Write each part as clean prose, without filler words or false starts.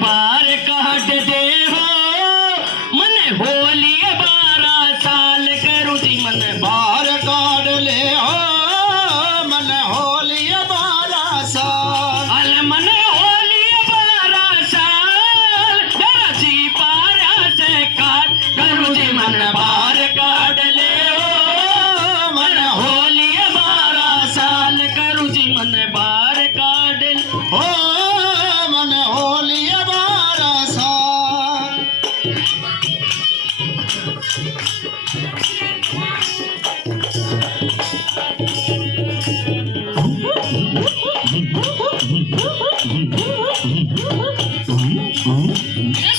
बार काट दे हो मन होली 12 साल करूँ जी मन बार काट ले हो मन होली 12 साल अल मन होली 12 साल मेरा जी पारा से काट करूँ जी मन बार काट ले हो मन होली 12 साल करूँ जी मन बार काट ले हो मन होली 12 साल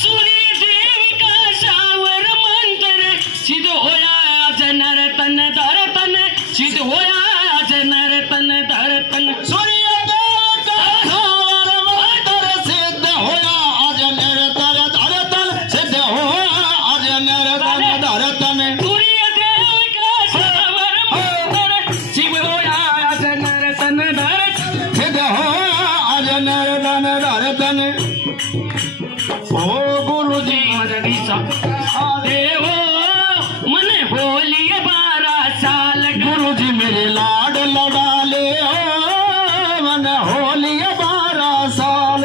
सूर्य देव का सावर मंत्र सिद्ध होया आज नरतन धरतन सिद्ध होया आज नरतन धरतन सूर्य देव का सावर मंत्र सिद्ध होया आज निरतर धरतन सिद्ध होया आज निरतर धरतन सूर्य देव का सावर मंत्र सिद्ध होया आज नरतन धरतन सिद्ध होया आज निरतर धरतन ओ गुरु जी देवो मन होली 12 साल गुरु जी मेरे लाड लगा ले हो मन होली 12 साल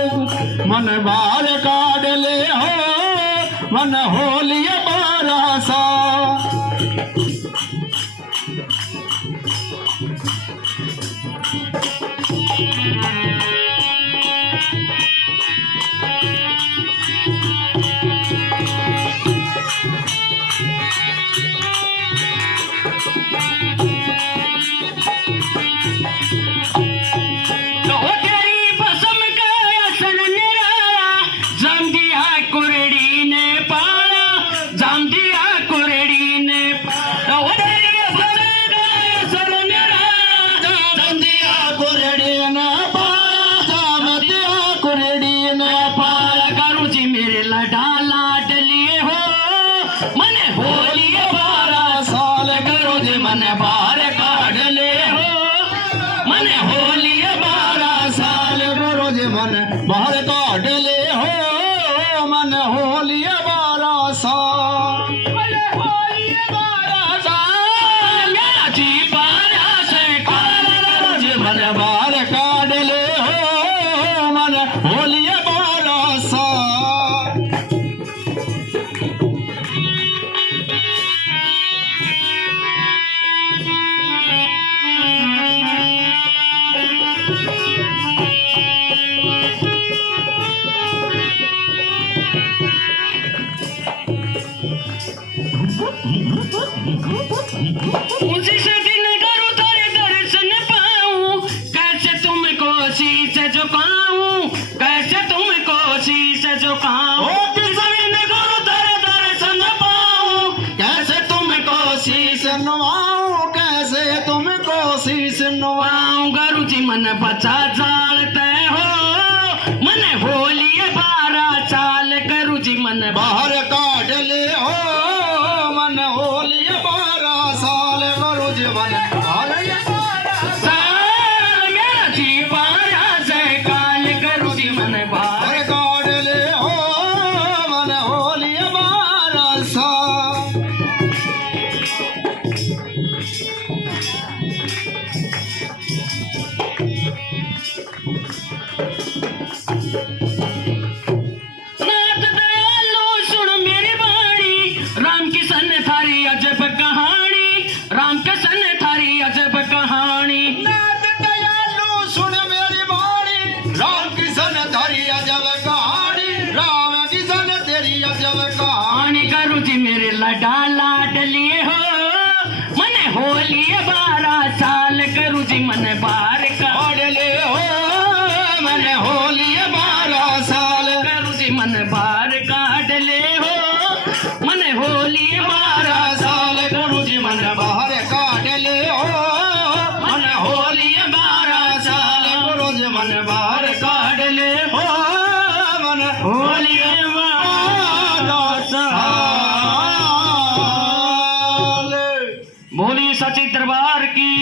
मन बार काट ले हो मन होली 12 साल हो तेरी बसम का असन निराला जाम दिया कुरड़ी ने पाला जाम दिया कुरड़ी ने हो तेरी बसम का असन निराला जाम दिया कुरड़ी न पाला जाम दिया कुरड़ी न पाला करूँ जी मेरे लडा लाड लिए हो मन होली 12 साल करो जी मन बार काट ले हो मन होली 12 साल गुरु जी मन बाहर काट ले हो मन होली 12 साल मन होली 12 साल मेरा जी पारा से काला जी मन बाहर काट ले हो मन होली 12 साल उसी से दिन करूँ तेरे दर्शन पाऊँ कैसे तुमको शीश झुकाऊँ कैसे तुमको शीश झुकाऊँ ओ किसी दिन करूँ तेरे दर्शन पाऊँ कैसे तुमको शीश नवाऊं कैसे तुमको शीश नवाऊं पाऊँ गुरु जी मन बचा जालते हो मन होली 12 साल गुरु जी मन बाहर काट ले हो मन होली 12 साल गुरु जी मन बाहर साल मेरा जी पारा से काल गुरु जी मन बाहर काट ले हो मन होली 12 साल नाथ दयालु सुन मेरी वाणी राम किशन थारी अजब कहानी राम किशन थारी अजब कहानी नाथ दयालु सुन मेरी वाणी राम किशन धरी अजब कहानी राम किशन तेरी अजब कहानी कहानी गुरु जी मेरे लडा लाड लिए हो मन होली 12 साल गुरु जी मन बार काट ले हो मन होली 12 साल गुरु जी मन बार काट ले हो मन होली 12 साल गुरु जी मन बाहर काट ले हो मन होली 12 साल गुरु जी मन बाहर काट ले हो मन होली 12 साल बोली सच्चे दरबार की